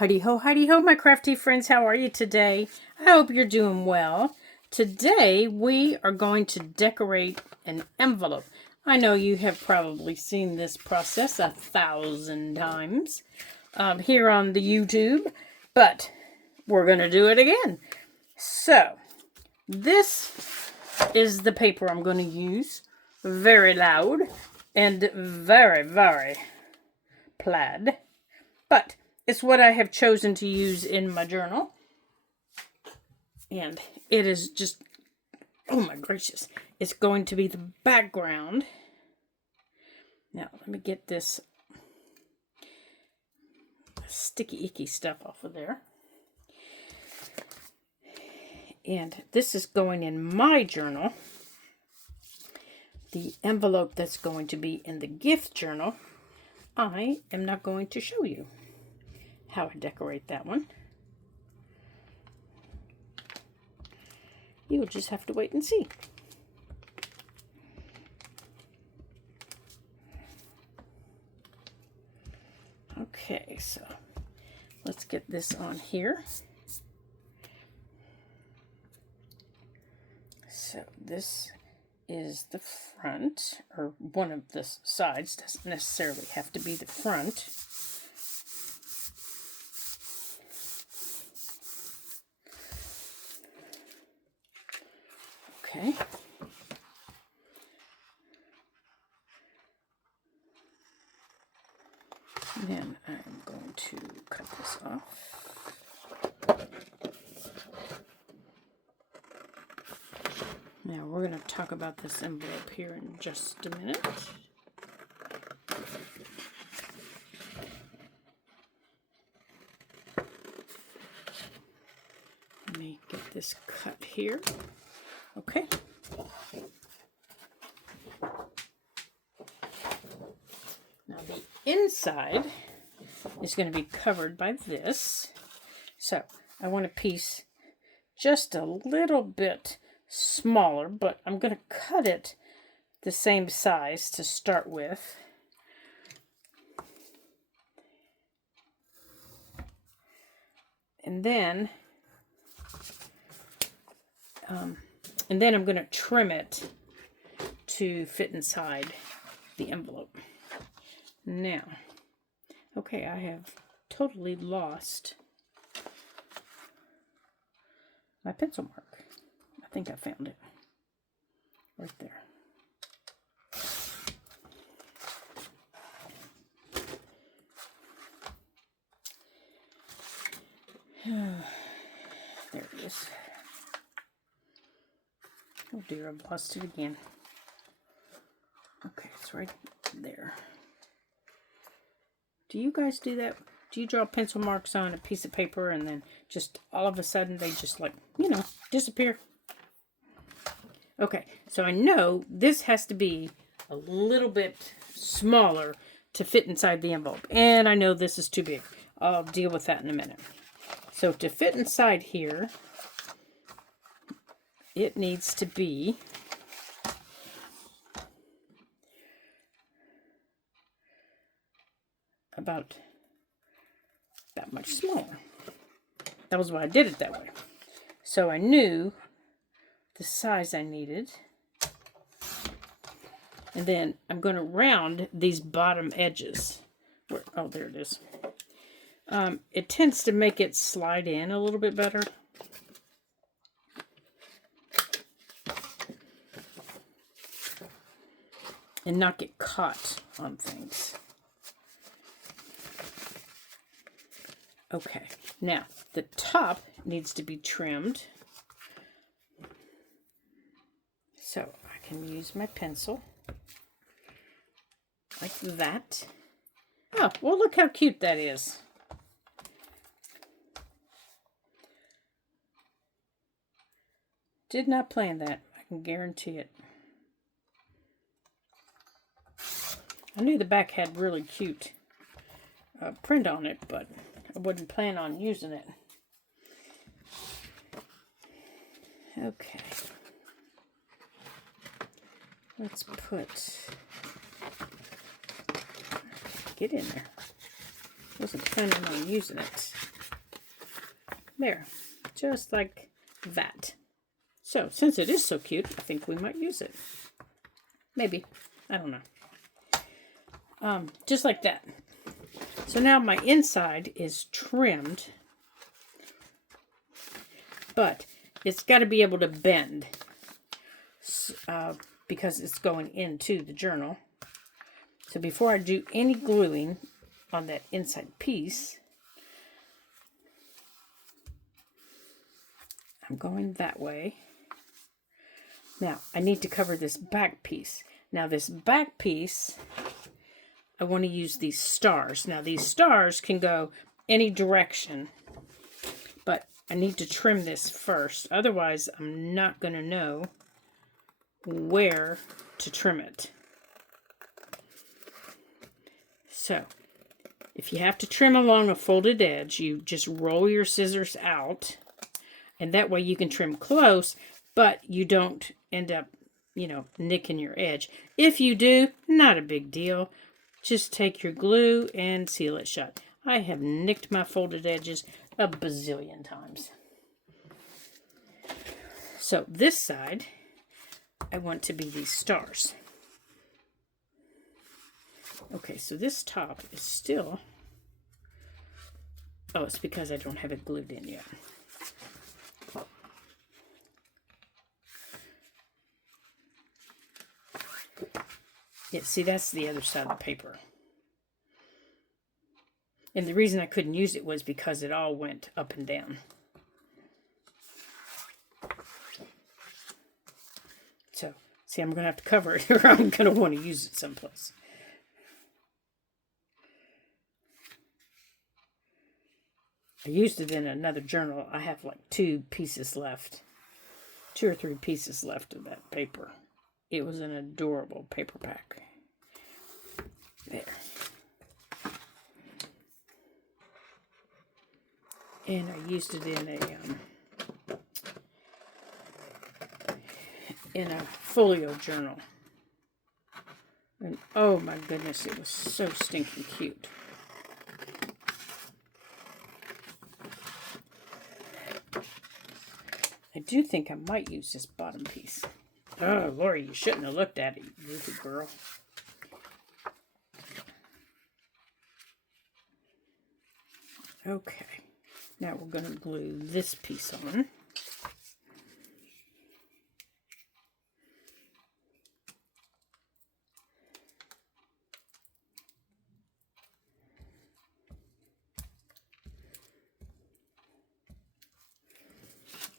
Heidi ho, my crafty friends. How are you today? I hope you're doing well. Today, we are going to decorate an envelope. I know you have probably seen this process 1,000 times here on the YouTube, but we're going to do it again. So, this is the paper I'm going to use. Very loud and very, very plaid. But it's what I have chosen to use in my journal. And it is just, oh my gracious, it's going to be the background. Now, let me get this sticky, icky stuff off of there. And this is going in my journal. The envelope that's going to be in the gift journal, I am not going to show you how I decorate that one. You will just have to wait and see. Okay, so let's get this on here. So this is the front, or one of the sides. Doesn't necessarily have to be the front. Okay. Then I'm going to cut this off. Now we're going to talk about this envelope here in just a minute. Let me get this cut here. Okay. Now the inside is going to be covered by this. So I want a piece just a little bit smaller, but I'm going to cut it the same size to start with. And then I'm going to trim it to fit inside the envelope. Now, okay, I have totally lost my pencil mark. I think I found it right there. There it is. Oh dear, I've lost it again. Okay, it's right there. Do you guys do that? Do you draw pencil marks on a piece of paper and then just all of a sudden they just like, disappear? Okay, so I know this has to be a little bit smaller to fit inside the envelope. And I know this is too big. I'll deal with that in a minute. So to fit inside here, it needs to be about that much smaller. That was why I did it that way. So I knew the size I needed. And then I'm going to round these bottom edges. Oh, there it is. It tends to make it slide in a little bit better. And not get caught on things. Okay, now the top needs to be trimmed. So I can use my pencil like that. Oh, well, look how cute that is. Did not plan that. I can guarantee it. I knew the back had really cute print on it, but I wouldn't plan on using it. Okay. Let's get in there. Wasn't planning on using it. There. Just like that. So, since it is so cute, I think we might use it. Maybe. I don't know. Just like that. So now my inside is trimmed. But it's got to be able to bend. Because it's going into the journal. So before I do any gluing on that inside piece, I'm going that way. Now, I need to cover this back piece. Now, this back piece, I want to use these stars. Now, these stars can go any direction, but I need to trim this first. Otherwise, I'm not going to know where to trim it. So, if you have to trim along a folded edge, you just roll your scissors out, and that way you can trim close, but you don't end up, nicking your edge. If you do, not a big deal. Just take your glue and seal it shut. I have nicked my folded edges a bazillion times. So this side, I want to be these stars. Okay, so this top is still... Oh, it's because I don't have it glued in yet. Yeah, see, that's the other side of the paper. And the reason I couldn't use it was because it all went up and down. So, see, I'm going to have to cover it or I'm going to want to use it someplace. I used it in another journal. I have like 2 pieces left. 2 or 3 pieces left of that paper. It was an adorable paper pack. There. And I used it in a folio journal. And oh my goodness, it was so stinking cute. I do think I might use this bottom piece. Oh, Lori, you shouldn't have looked at it, you goofy girl. Okay, now we're going to glue this piece on.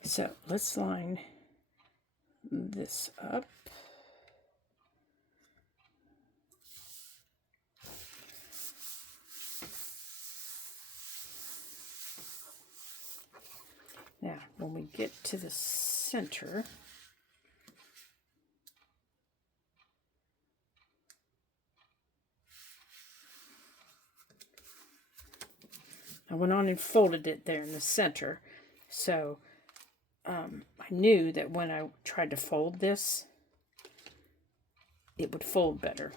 So let's line this up. Now, when we get to the center, I went on and folded it there in the center. So I knew that when I tried to fold this, it would fold better.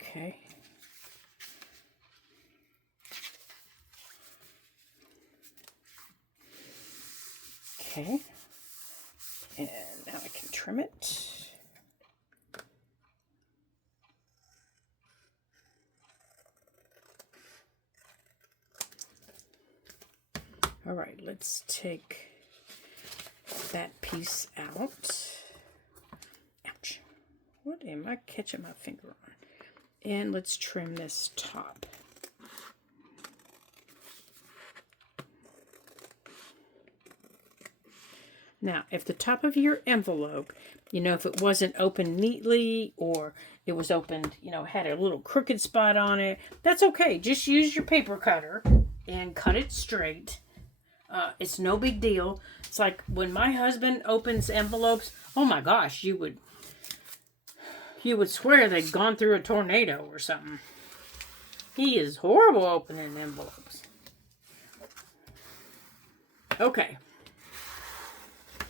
Okay. Okay. And now I can trim it. All right, let's take that piece out. Ouch. What am I catching my finger on? And let's trim this top. Now, if the top of your envelope, if it wasn't opened neatly or it was opened, had a little crooked spot on it, that's okay. Just use your paper cutter and cut it straight. It's no big deal. It's like when my husband opens envelopes, oh my gosh, you would swear they'd gone through a tornado or something. He is horrible opening envelopes. Okay.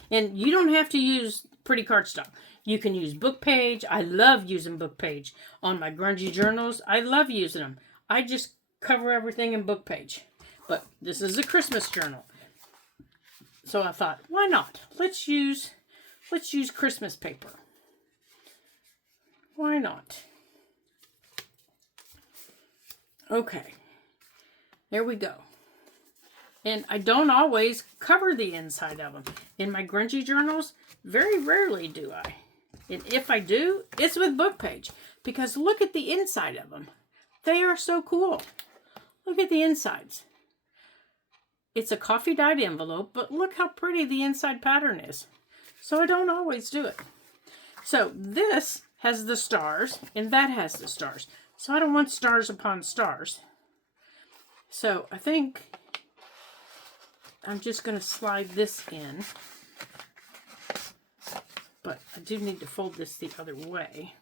And you don't have to use pretty cardstock. You can use book page. I love using book page on my grungy journals. I love using them. I just cover everything in book page. But this is a Christmas journal. So I thought, why not? Let's use Christmas paper. Why not? Okay. There we go. And I don't always cover the inside of them. In my grungy journals, very rarely do I. And if I do, it's with book page. Because look at the inside of them. They are so cool. Look at the insides. It's a coffee dyed envelope, but look how pretty the inside pattern is. So I don't always do it. So this has the stars, and that has the stars. So I don't want stars upon stars. So I think I'm just going to slide this in. But I do need to fold this the other way.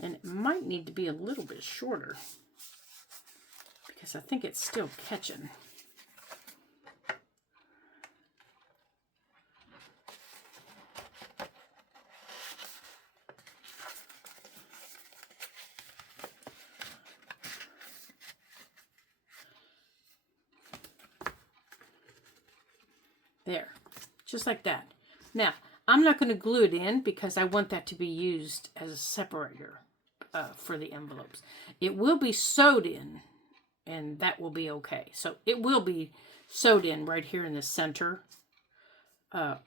And it might need to be a little bit shorter, because I think it's still catching. There, just like that. Now, I'm not going to glue it in because I want that to be used as a separator for the envelopes. It will be sewed in, and that will be okay. So it will be sewed in right here in the center.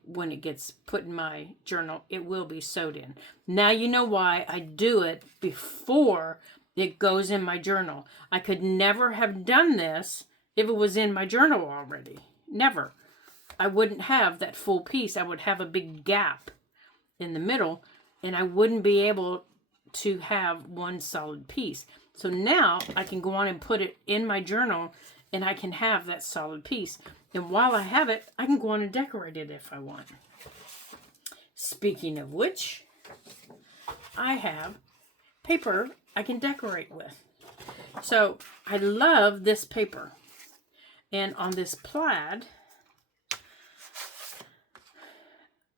When it gets put in my journal, it will be sewed in. Now you know why I do it before it goes in my journal. I could never have done this if it was in my journal already. Never. I wouldn't have that full piece. I would have a big gap in the middle, and I wouldn't be able to have one solid piece. So now I can go on and put it in my journal, and I can have that solid piece. And while I have it, I can go on and decorate it if I want. Speaking of which, I have paper I can decorate with. So I love this paper. And on this plaid,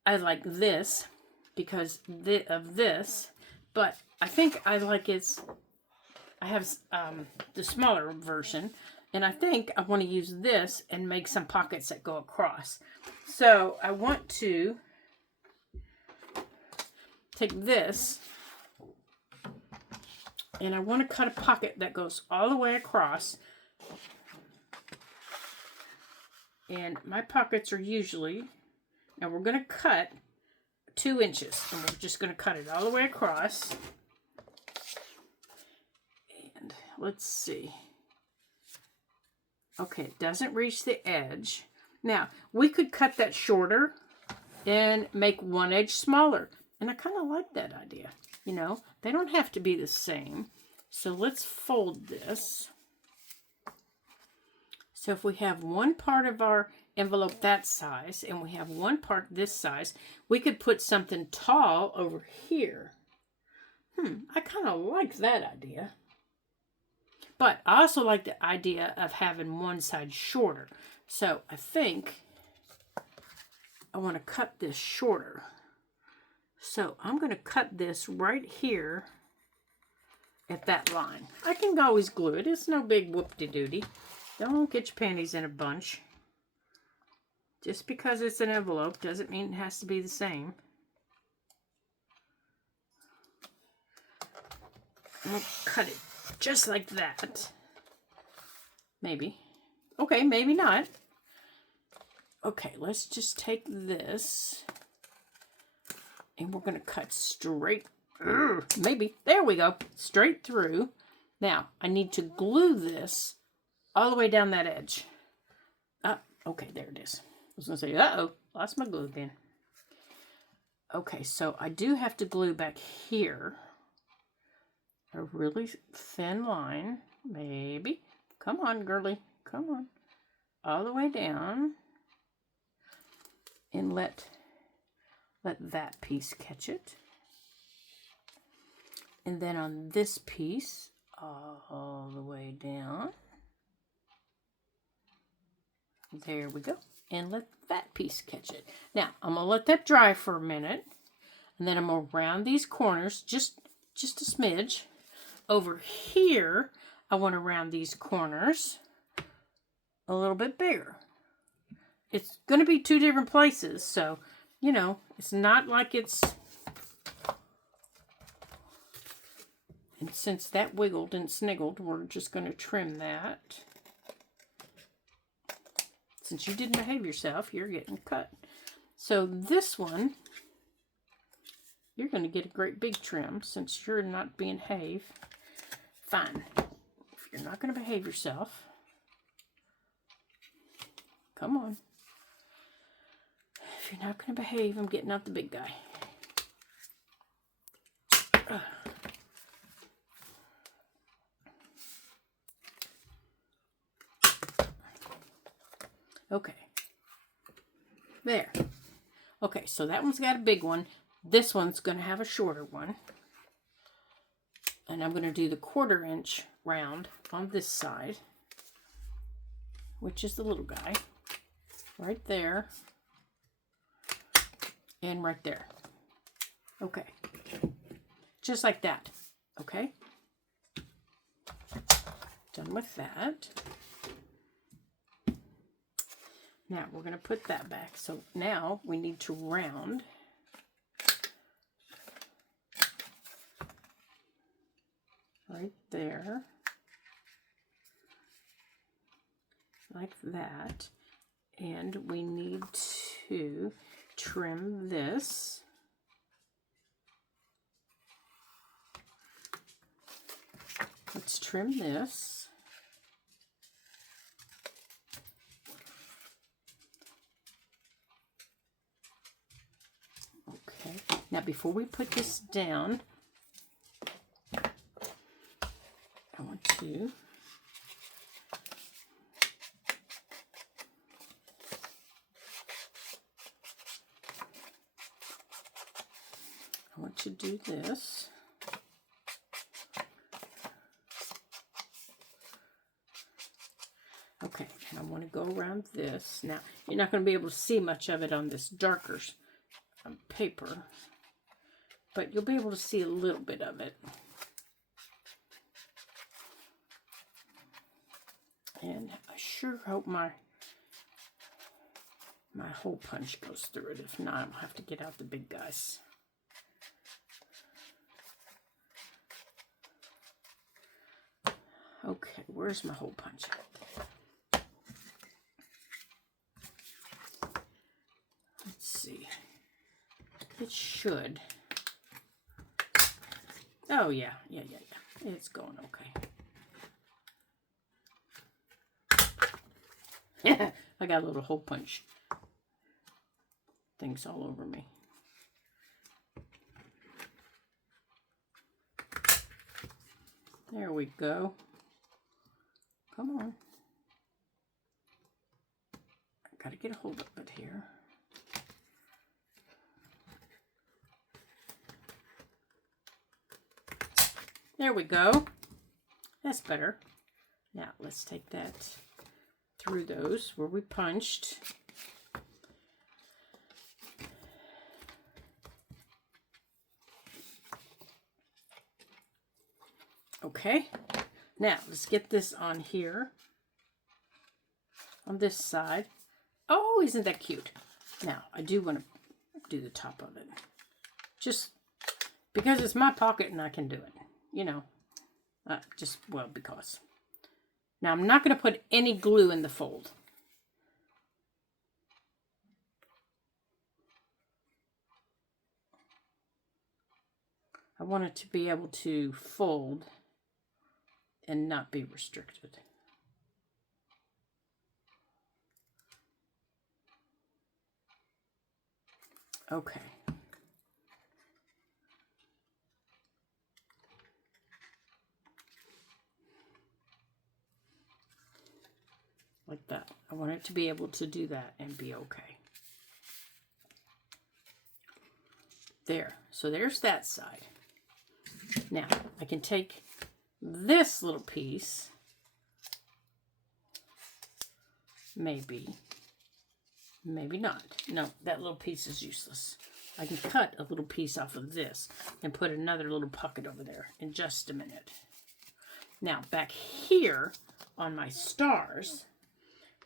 I like this because of this, but I think I like I have the smaller version, and I think I want to use this and make some pockets that go across. So I want to take this, and I want to cut a pocket that goes all the way across. And my pockets are usually, now we're going to cut 2 inches, and we're just going to cut it all the way across. And let's see. Okay, it doesn't reach the edge. Now, we could cut that shorter and make one edge smaller. And I kind of like that idea. You know, they don't have to be the same. So let's fold this. So if we have one part of our envelope that size, and we have one part this size, we could put something tall over here. I kind of like that idea. But I also like the idea of having one side shorter. So I think I want to cut this shorter. So I'm going to cut this right here at that line. I can always glue it. It's no big whoop-de-doody. Don't get your panties in a bunch. Just because it's an envelope doesn't mean it has to be the same. I'll cut it just like that. Maybe. Okay, maybe not. Okay, let's just take this. And we're going to cut straight. Maybe. There we go. Straight through. Now, I need to glue this all the way down that edge. Okay, there it is. I was going to say, uh-oh, lost my glue again. Okay, so I do have to glue back here. A really thin line, maybe. Come on, girly, come on. All the way down. And let that piece catch it. And then on this piece, all the way down. There we go. And let that piece catch it. Now, I'm going to let that dry for a minute. And then I'm going to round these corners just just a smidge. Over here, I want to round these corners a little bit bigger. It's going to be two different places, so, you know, it's not like it's... And since that wiggled and sniggled, we're just going to trim that. Since you didn't behave yourself, you're getting cut. So this one, you're going to get a great big trim since you're not being behave. Fine. If you're not going to behave yourself, come on. If you're not going to behave, I'm getting out the big guy. Okay. There. Okay, so that one's got a big one. This one's going to have a shorter one. And I'm going to do the 1/4 inch round on this side, which is the little guy. Right there. And right there. Okay. Just like that. Okay. Done with that. Now we're going to put that back. So now we need to round. Right there. Like that. And we need to trim this. Let's trim this. Okay. Now before we put this down, I want to do this. Okay, and I want to go around this. Now, you're not going to be able to see much of it on this darker paper, but you'll be able to see a little bit of it. And I sure hope my hole punch goes through it. If not, I'll have to get out the big guys. Okay, where's my hole punch at? Let's see. It should. Oh, yeah. It's going okay. I got a little hole punch things all over me. There we go. Come on. I gotta get a hold of it here. There we go. That's better. Now let's take that through those where we punched. Okay. Now, let's get this on here, on this side. Oh, isn't that cute? Now, I do want to do the top of it. Just because it's my pocket and I can do it. You know, well, because. Now, I'm not going to put any glue in the fold. I want it to be able to fold and not be restricted. Okay. Like that. I want it to be able to do that and be okay. There. So there's that side. Now, I can take this little piece, maybe not. No, that little piece is useless. I can cut a little piece off of this and put another little pocket over there in just a minute. Now, back here on my stars,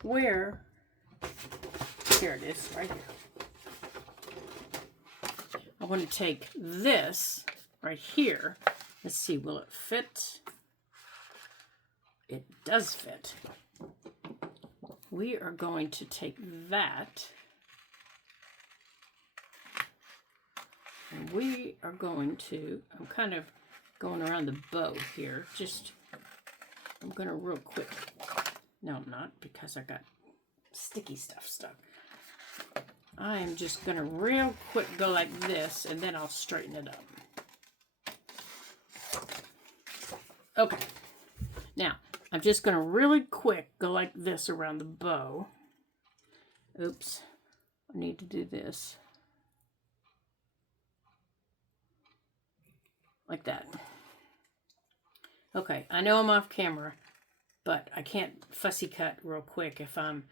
here it is, right here. I want to take this right here. Let's see, will it fit? It does fit. We are going to take that, and we are going to, I'm kind of going around the bow here, I'm going to real quick, no I'm not, because I got sticky stuff stuck. I am just going to real quick go like this, and then I'll straighten it up. Okay, now I'm just going to really quick go like this around the bow. Oops, I need to do this. Like that. Okay, I know I'm off camera, but I can't fussy cut real quick if I'm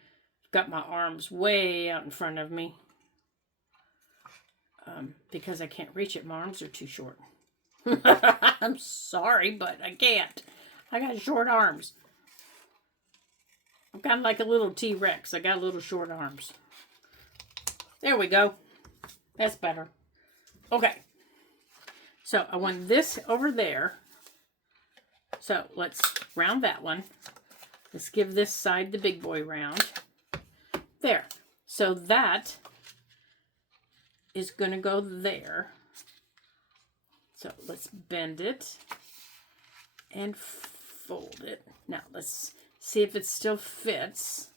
got my arms way out in front of me. Because I can't reach it. My arms are too short. I'm sorry, but I can't. I got short arms. I'm kind of like a little T-Rex. I got little short arms. There we go. That's better. Okay. So I want this over there. So let's round that one. Let's give this side the big boy round. There. So that is going to go there. So let's bend it and fold it. Now let's see if it still fits.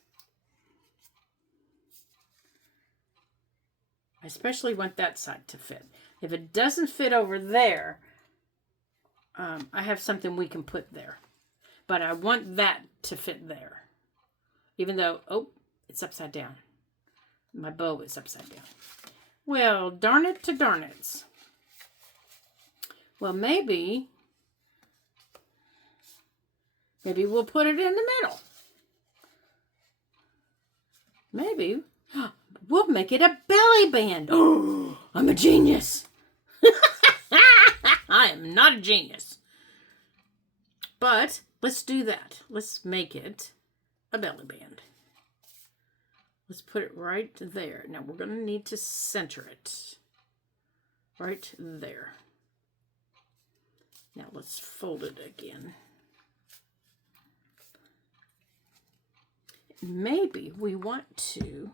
I especially want that side to fit. If it doesn't fit over there, I have something we can put there. But I want that to fit there. Even though, oh, it's upside down. My bow is upside down. Well, darn it to darn it. Well, maybe we'll put it in the middle. Maybe we'll make it a belly band. Oh, I'm a genius. I am not a genius. But let's do that. Let's make it a belly band. Let's put it right there. Now we're going to need to center it. Right there. Now let's fold it again. Maybe we want to,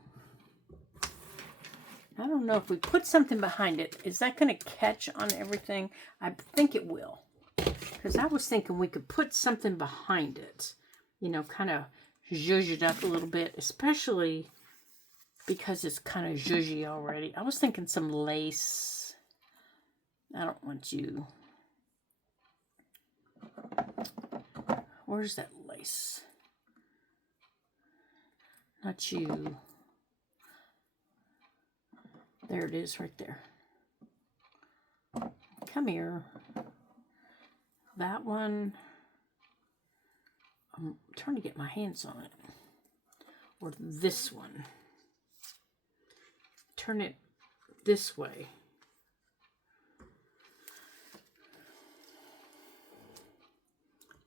I don't know if we put something behind it. Is that going to catch on everything? I think it will. Because I was thinking we could put something behind it. You know, kind of zhuzh it up a little bit. Especially because it's kind of zhuzhy already. I was thinking some lace. I don't want you. Where's that lace? Not you. There it is right there. Come here. That one. I'm trying to get my hands on it. Or this one. Turn it this way.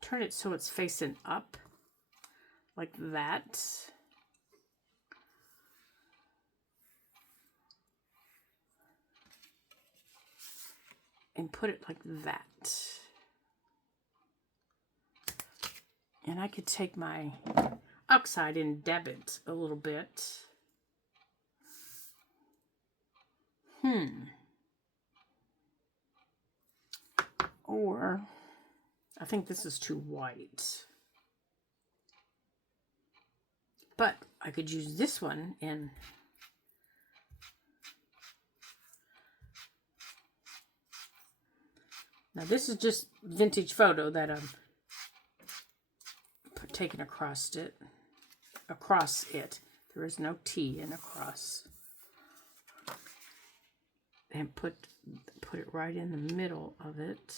Turn it so it's facing up. Like that. And put it like that. And I could take my oxide and dab it a little bit. Or, I think this is too white. But I could use this one and now this is just vintage photo that I'm taking across it. There is no T in across. And put it right in the middle of it.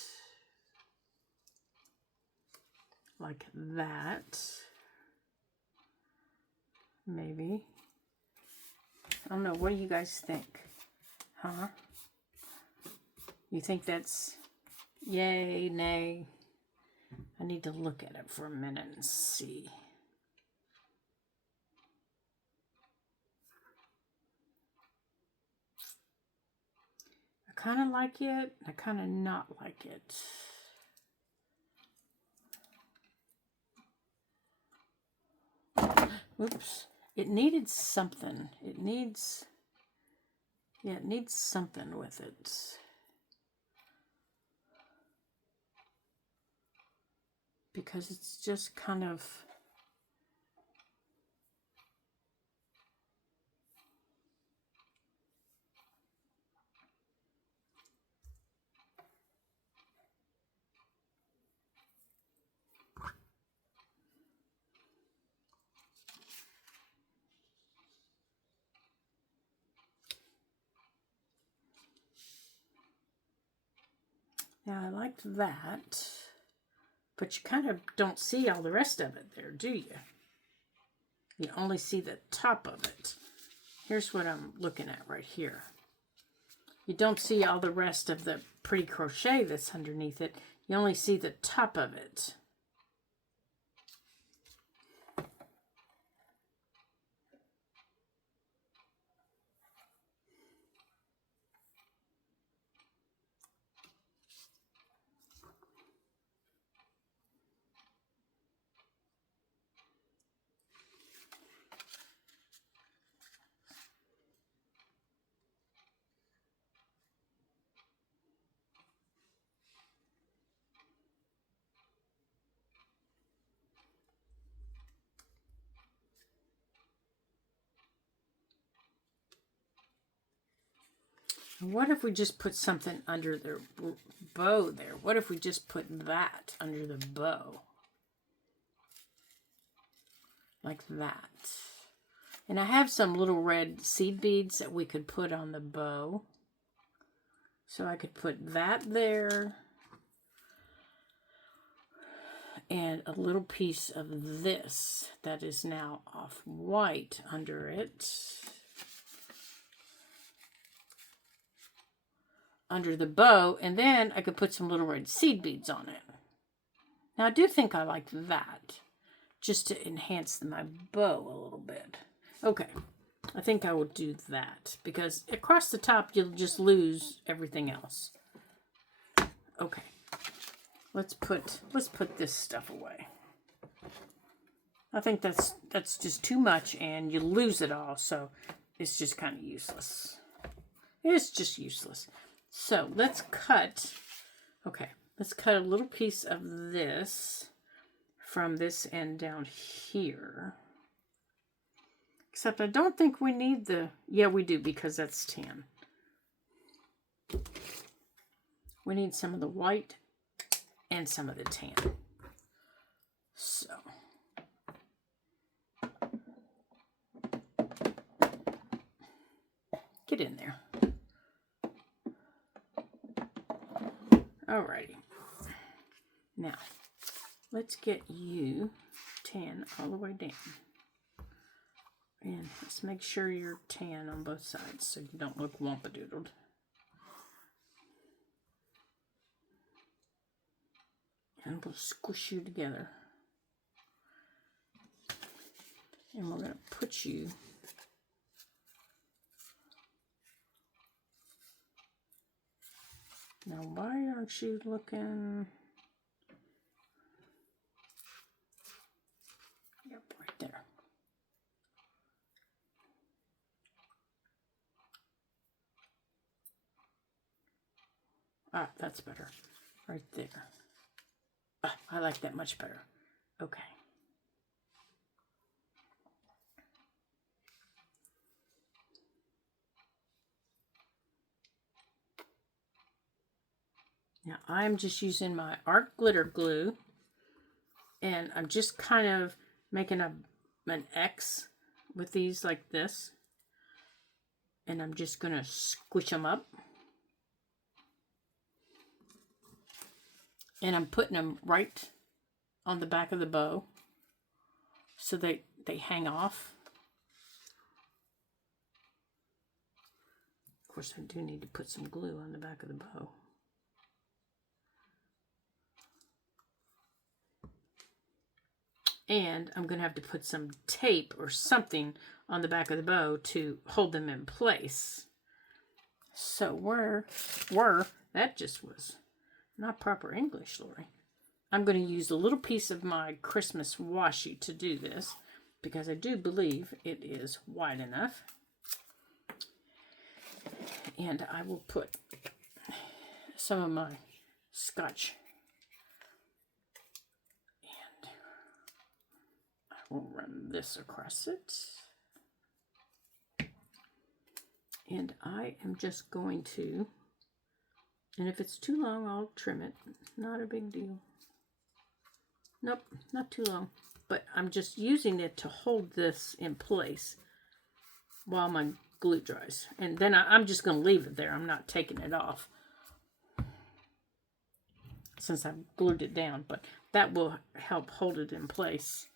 Like that. Maybe. I don't know. What do you guys think? Huh? You think that's yay, nay? I need to look at it for a minute and see. I kind of like it. I kind of not like it. Oops. It needed something. It needs something with it. Because it's just kind of... Now, I liked that, but you kind of don't see all the rest of it there, do you? You only see the top of it. Here's what I'm looking at right here. You don't see all the rest of the pretty crochet that's underneath it. You only see the top of it. What if we just put something under the bow there? What if we just put that under the bow? Like that. And I have some little red seed beads that we could put on the bow. So I could put that there. And a little piece of this that is now off-white under it. Under the bow, and then I could put some little red seed beads on it. Now I do think I like that, just to enhance my bow a little bit. Okay, I think I will do that, because across the top you'll just lose everything else. Okay, let's put this stuff away. I think that's just too much, and you lose it all, so it's just kind of useless. It's just useless. So let's cut, let's cut a little piece of this from this end down here. Except I don't think we need the, yeah we do, because that's tan. We need some of the white and some of the tan. So. Get in there. Alrighty. Now, let's get you tan all the way down. And let's make sure you're tan on both sides so you don't look whompadoodled. And we'll squish you together. And we're going to put you now, why aren't you looking? Yep, right there. Ah, that's better. Right there. Ah, I like that much better. Okay. Now I'm just using my art glitter glue, and I'm just kind of making an X with these like this, and I'm just going to squish them up, and I'm putting them right on the back of the bow so they hang off. Of course, I do need to put some glue on the back of the bow. And I'm going to have to put some tape or something on the back of the bow to hold them in place. So that just was not proper English, Lori. I'm going to use a little piece of my Christmas washi to do this, because I do believe it is wide enough. And I will put some of my Scotch, and I will run this across it. And I am just going to, and if it's too long, I'll trim it. Not a big deal. Nope, not too long. But I'm just using it to hold this in place while my glue dries. And then I'm just going to leave it there. I'm not taking it off, since I've glued it down. But that will help hold it in place.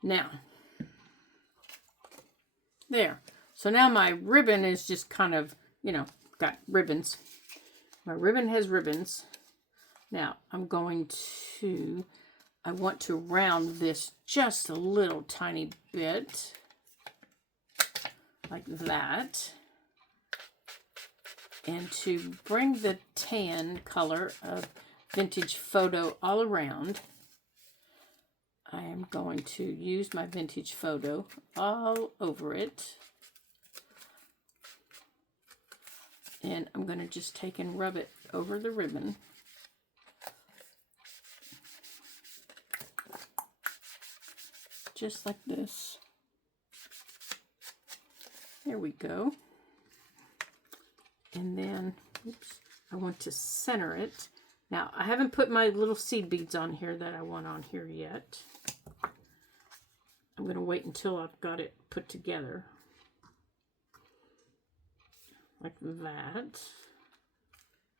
Now, there. So now my ribbon is just kind of, got ribbons. My ribbon has ribbons. Now, I want to round this just a little tiny bit, like that. And to bring the tan color of Vintage Photo all around, I am going to use my Vintage Photo all over it. And I'm going to just take and rub it over the ribbon. Just like this. There we go. And then, oops, I want to center it. Now, I haven't put my little seed beads on here that I want on here yet. I'm going to wait until I've got it put together. Like that.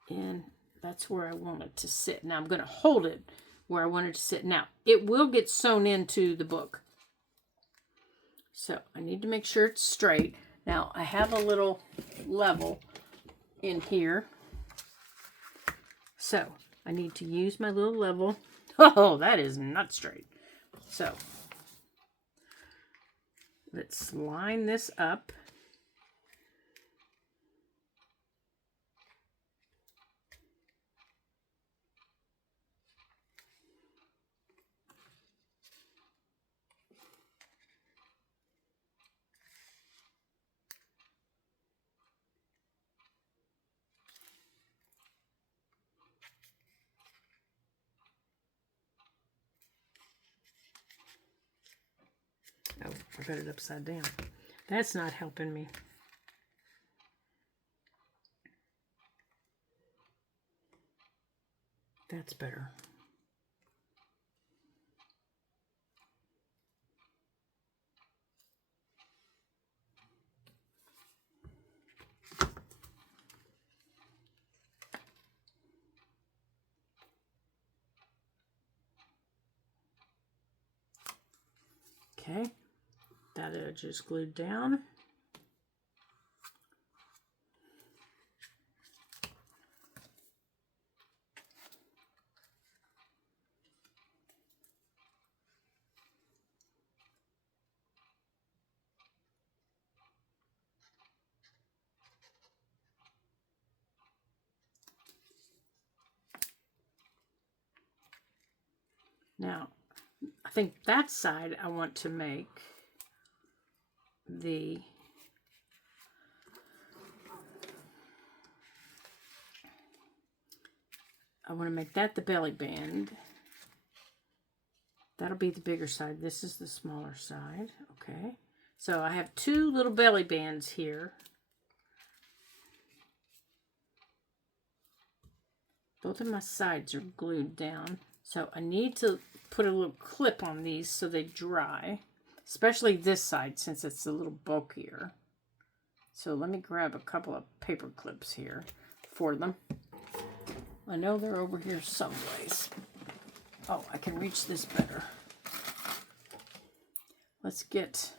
And that's where I want it to sit. Now, I'm going to hold it where I want it to sit. Now, it will get sewn into the book. So, I need to make sure it's straight. Now, I have a little level in here. So, I need to use my little level. Oh, that is not straight. So, let's line this up. Oh, I got it upside down. That's not helping me. That's better. Okay. That edge is glued down. Now, I think that side I want to make that the belly band. That'll be the bigger side. This is the smaller side. Okay. So I have two little belly bands here. Both of my sides are glued down. So I need to put a little clip on these so they dry. Especially this side, since it's a little bulkier. So let me grab a couple of paper clips here for them. I know they're over here someplace. Oh, I can reach this better. Let's get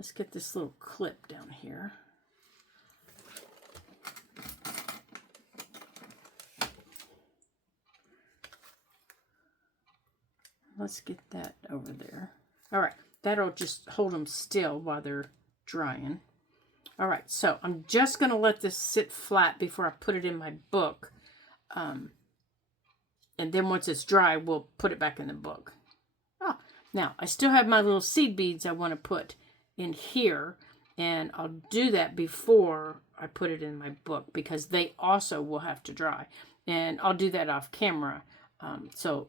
Let's get this little clip down here. Let's get that over there. All right, that'll just hold them still while they're drying. All right, so I'm just going to let this sit flat before I put it in my book. And then once it's dry, we'll put it back in the book. Oh, now, I still have my little seed beads I want to put in here. And I'll do that before I put it in my book because they also will have to dry. And I'll do that off camera. So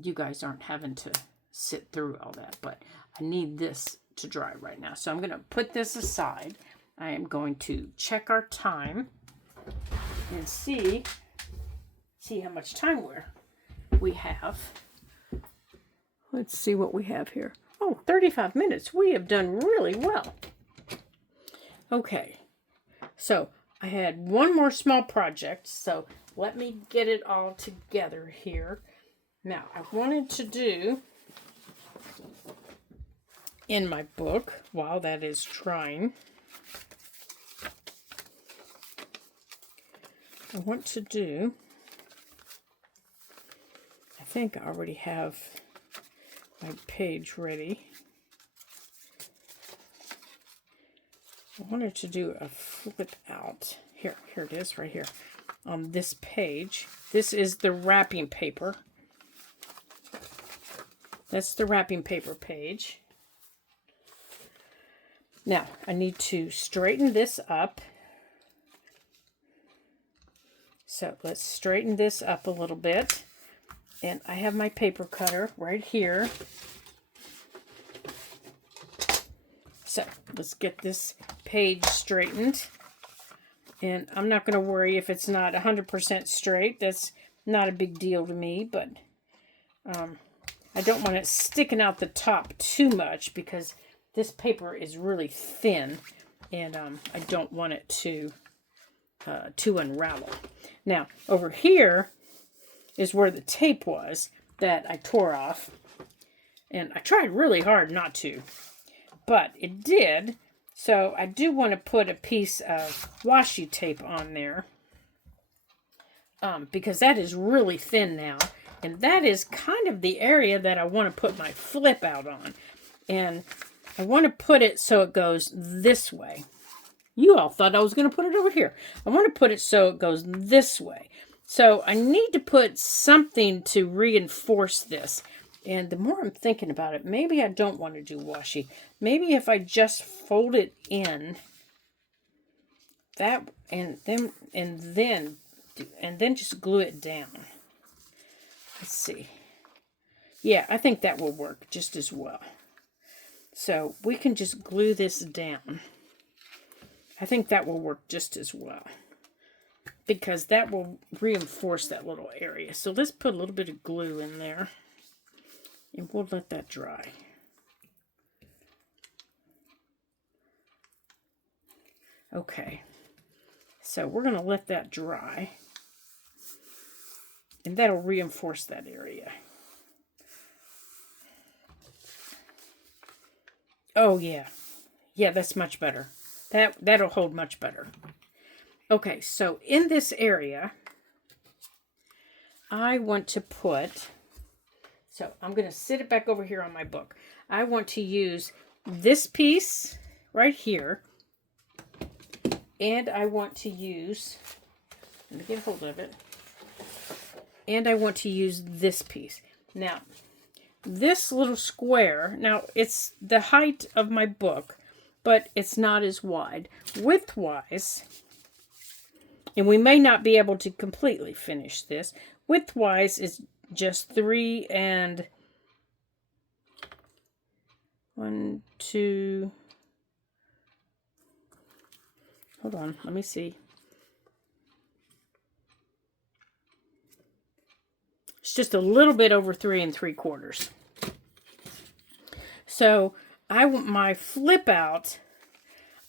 you guys aren't having to sit through all that, but I need this to dry right now. So I'm going to put this aside. I am going to check our time and see how much time we have. Let's see what we have here. Oh, 35 minutes. We have done really well. Okay, so I had one more small project, so let me get it all together here. Now, I wanted to do in my book, while that is drying, I want to do, I think I already have my page ready. I wanted to do a flip out. Here it is right here on this page. This is the wrapping paper. That's the wrapping paper page. Now, I need to straighten this up. So let's straighten this up a little bit. And I have my paper cutter right here. So let's get this page straightened. And I'm not going to worry if it's not 100% straight. That's not a big deal to me, but I don't want it sticking out the top too much because this paper is really thin and I don't want it to unravel. Now, over here is where the tape was that I tore off. And I tried really hard not to, but it did. So I do want to put a piece of washi tape on there because that is really thin now. And that is kind of the area that I want to put my flip out on. And I want to put it so it goes this way. You all thought I was going to put it over here. I want to put it so it goes this way. So I need to put something to reinforce this. And the more I'm thinking about it, maybe I don't want to do washi. Maybe if I just fold it in that and then just glue it down. Let's see. Yeah, I think that will work just as well. So we can just glue this down. I think that will work just as well because that will reinforce that little area. So let's put a little bit of glue in there and we'll let that dry. Okay, so we're going to let that dry and that'll reinforce that area. Oh yeah, that's much better. That'll hold much better. Okay, so in this area, I want to put, so I'm going to sit it back over here on my book. I want to use this piece right here, and I want to use, let me get a hold of it, and I want to use this piece. Now, this little square, now it's the height of my book, but it's not as wide. Width-wise, and we may not be able to completely finish this, width-wise is just 3 and 1, 2, hold on, let me see. It's just a little bit over 3 3/4. So I want my flip out,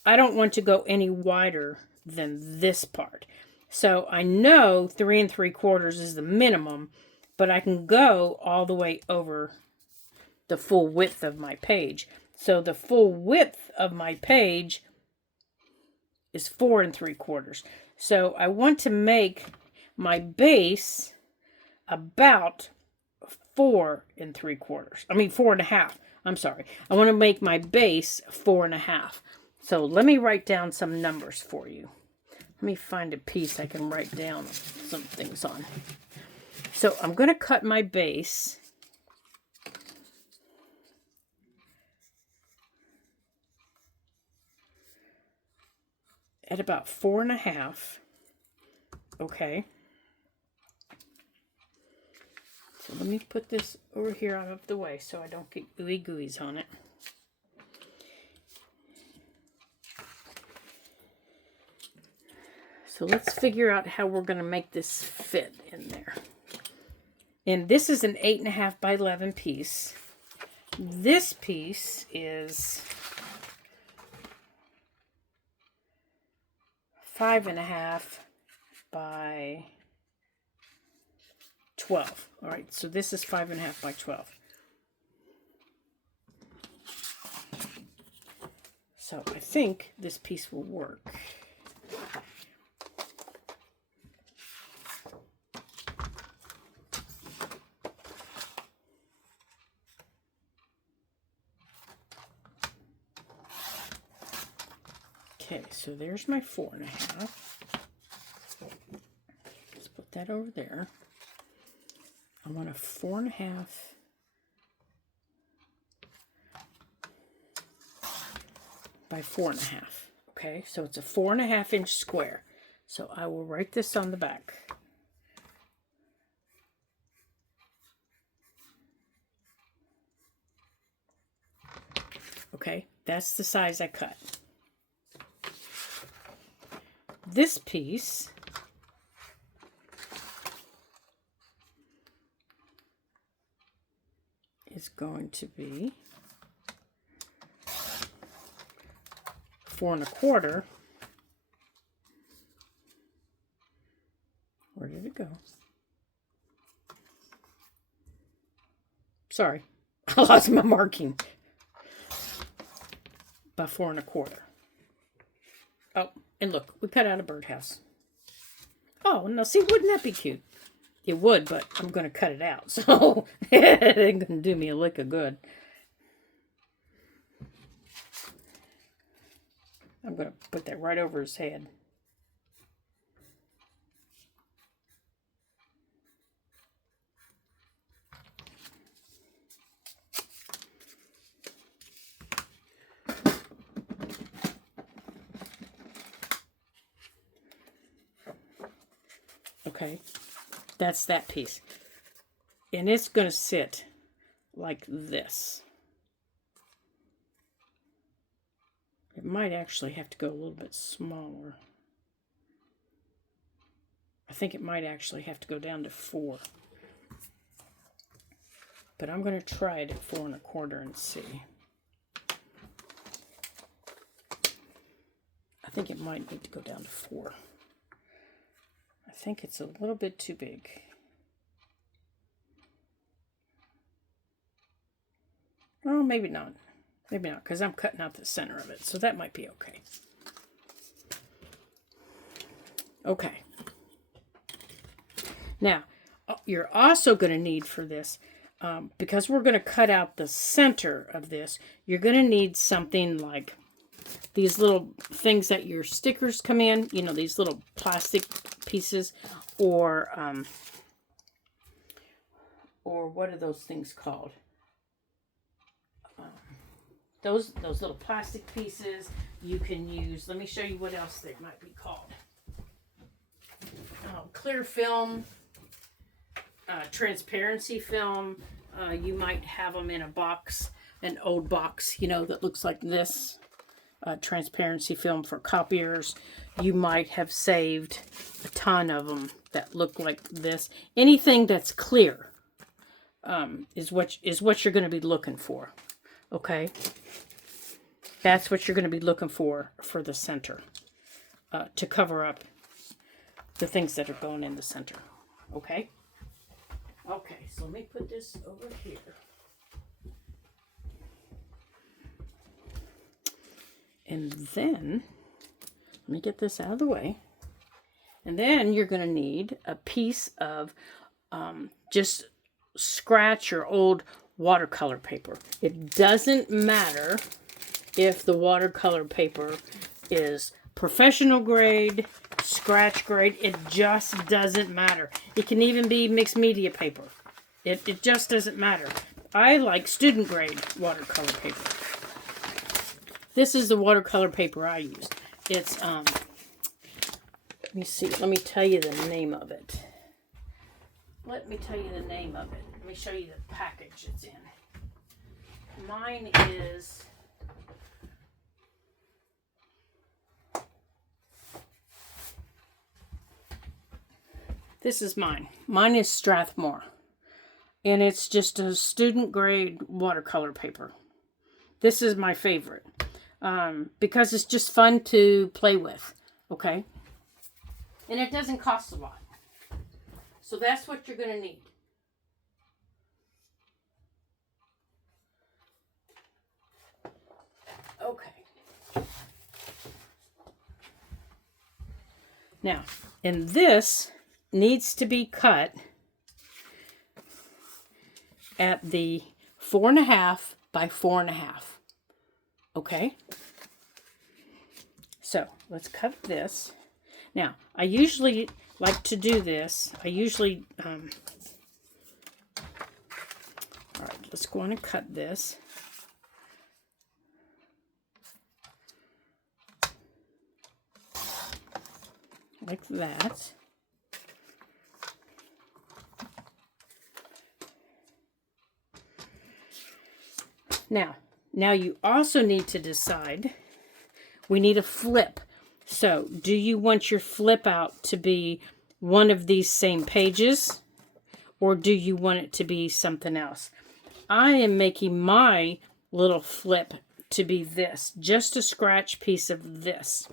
I don't want to go any wider than this part. So I know 3 3/4 is the minimum, but I can go all the way over the full width of my page. So the full width of my page is 4 3/4. So I want to make my base about 4 3/4. I mean 4.5. I'm sorry. I want to make my base 4.5. So let me write down some numbers for you. Let me find a piece I can write down some things on. So I'm going to cut my base at about 4.5. Okay. So let me put this over here out of the way so I don't get ooey gooeys on it. So let's figure out how we're going to make this fit in there. And this is an 8.5 by 11 piece. This piece is 5.5 by 12. All right, so this is 5.5 by 12. So I think this piece will work. Okay, so there's my 4.5. Let's put that over there. I want a 4.5 by 4.5. Okay, so it's a 4.5 inch square. So I will write this on the back. Okay, that's the size I cut. This piece is going to be 4 1/4. Where did it go? Sorry, I lost my marking. By 4 1/4. Oh, and look, we cut out a birdhouse. Oh, now see, wouldn't that be cute? It would, but I'm going to cut it out, so it ain't going to do me a lick of good. I'm going to put that right over his head. Okay, that's that piece. And it's going to sit like this. It might actually have to go a little bit smaller. I think it might actually have to go down to 4. But I'm going to try it at 4 1/4 and see. I think it might need to go down to 4. I think it's a little bit too big. Oh, maybe not. Maybe not, because I'm cutting out the center of it, so that might be okay. Okay. Now, you're also going to need for this, because we're going to cut out the center of this, you're going to need something like these little things that your stickers come in, you know, these little plastic pieces, or what are those things called? Those little plastic pieces. You can use, let me show you what else they might be called. Clear film, transparency film. You might have them in a box, an old box, you know, that looks like this. Transparency film for copiers. You might have saved a ton of them that look like this. Anything that's clear is what you're going to be looking for. Okay, that's what you're going to be looking for the center, to cover up the things that are going in the center. Okay. Okay, so let me put this over here. And then, let me get this out of the way. And then you're going to need a piece of just scratch your old watercolor paper. It doesn't matter if the watercolor paper is professional grade, scratch grade. It just doesn't matter. It can even be mixed media paper. It just doesn't matter. I like student grade watercolor paper. This is the watercolor paper I use. It's, let me see. Let me tell you the name of it. Let me show you the package it's in. Mine is... This is mine. Mine is Strathmore. And it's just a student grade watercolor paper. This is my favorite. Because it's just fun to play with. Okay? And it doesn't cost a lot. So that's what you're going to need. Okay. Now, and this needs to be cut at the 4.5 by 4.5. Okay? So, let's cut this. Now, I usually like to do this. All right, let's go on and cut this. Like that. Now you also need to decide, we need a flip. So, do you want your flip out to be one of these same pages, or do you want it to be something else? I am making my little flip to be this, just a scratch piece of this.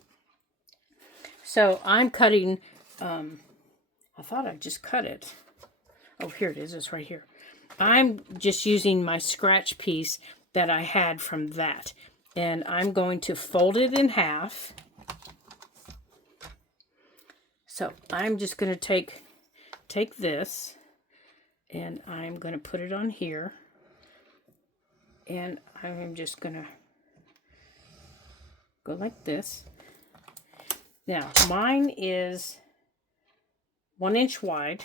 So, I'm cutting, I thought I just cut it. Oh, here it is, it's right here. I'm just using my scratch piece that I had from that. And I'm going to fold it in half. So I'm just going to take this and I'm going to put it on here. And I'm just going to go like this. Now, mine is 1 inch wide.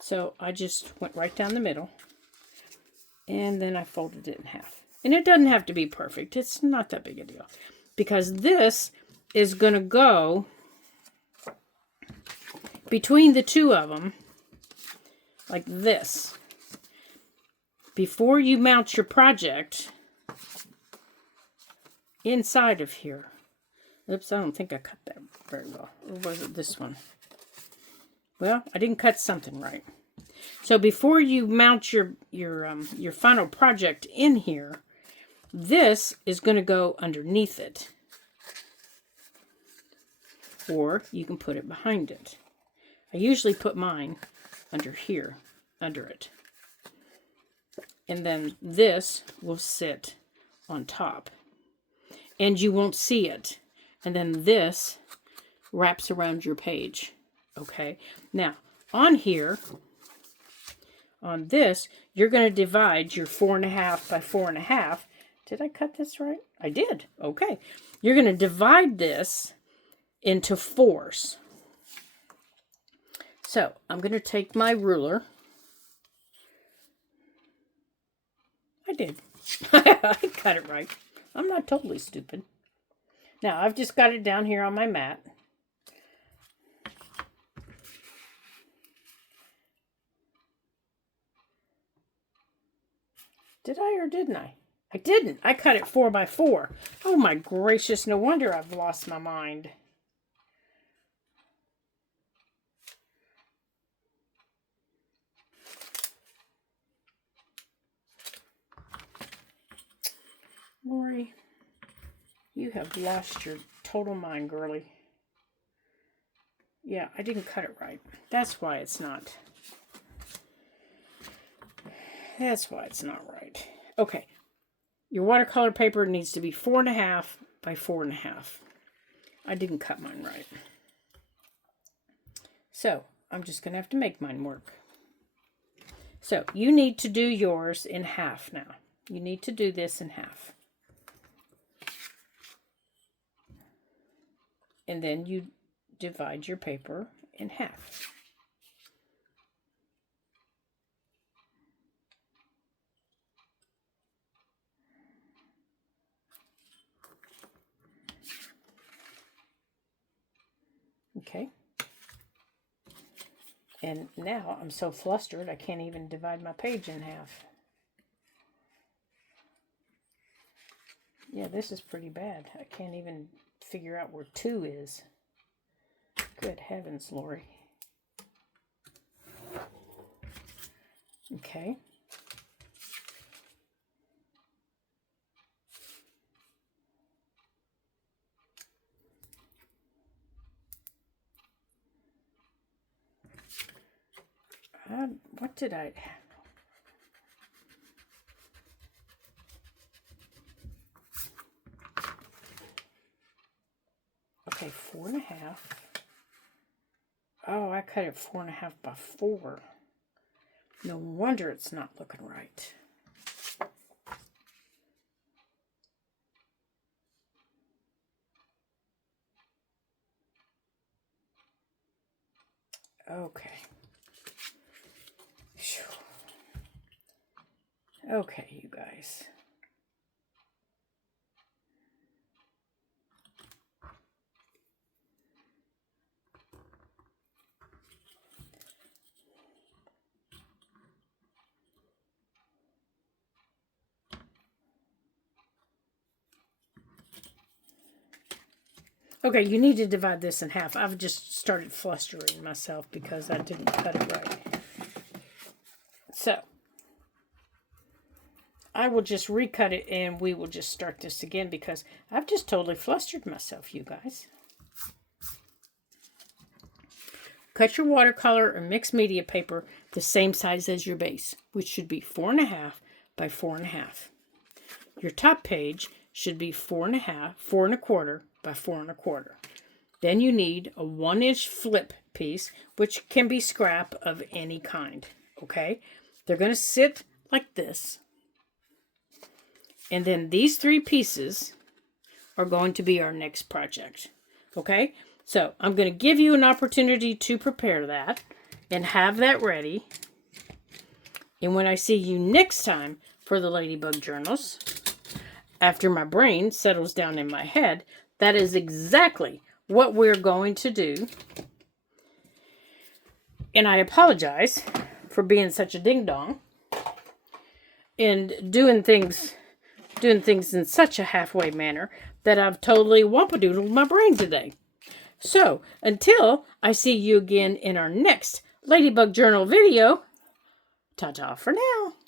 So I just went right down the middle. And then I folded it in half. And it doesn't have to be perfect. It's not that big a deal. Because this is going to go between the two of them, like this. Before you mount your project inside of here. Oops, I don't think I cut that very well. Or was it this one? Well, I didn't cut something right. So before you mount your final project in here, this is going to go underneath it. Or you can put it behind it. I usually put mine under here, under it. And then this will sit on top. And you won't see it. And then this wraps around your page. Okay? Now, on here, on this, you're going to divide your 4.5 by 4.5. Did I cut this right? I did. Okay. You're going to divide this into 4s. So, I'm going to take my ruler. I did. I cut it right. I'm not totally stupid. Now, I've just got it down here on my mat. Did I or didn't I? I didn't. I cut it 4 by 4. Oh my gracious, no wonder I've lost my mind. Lori, you have lost your total mind, girly. Yeah, I didn't cut it right. That's why it's not. That's why it's not right. Okay. Your watercolor paper needs to be 4.5 by 4.5. I didn't cut mine right. So I'm just going to have to make mine work. So you need to do yours in half now. You need to do this in half. And then you divide your paper in half. Okay. And now I'm so flustered I can't even divide my page in half. Yeah, this is pretty bad. I can't even figure out where 2 is. Good heavens, Lori. Okay. What did I... Okay, 4.5. Oh, I cut it 4.5 by 4. No wonder it's not looking right. Okay. Okay, you guys. Okay, you need to divide this in half. I've just started flustering myself because I didn't cut it right. So, I will just recut it and we will just start this again because I've just totally flustered myself, you guys. Cut your watercolor or mixed media paper the same size as your base, which should be 4.5 by 4.5. Your top page should be 4.25 by 4.25. Then you need a 1-inch flip piece, which can be scrap of any kind. Okay, they're going to sit like this. And then these 3 pieces are going to be our next project. Okay, so I'm going to give you an opportunity to prepare that and have that ready. And when I see you next time for the Ladybug Journals, after my brain settles down in my head, that is exactly what we're going to do. And I apologize for being such a ding-dong and doing things in such a halfway manner that I've totally whompadoodled my brain today. So, until I see you again in our next Ladybug Journal video, ta-ta for now.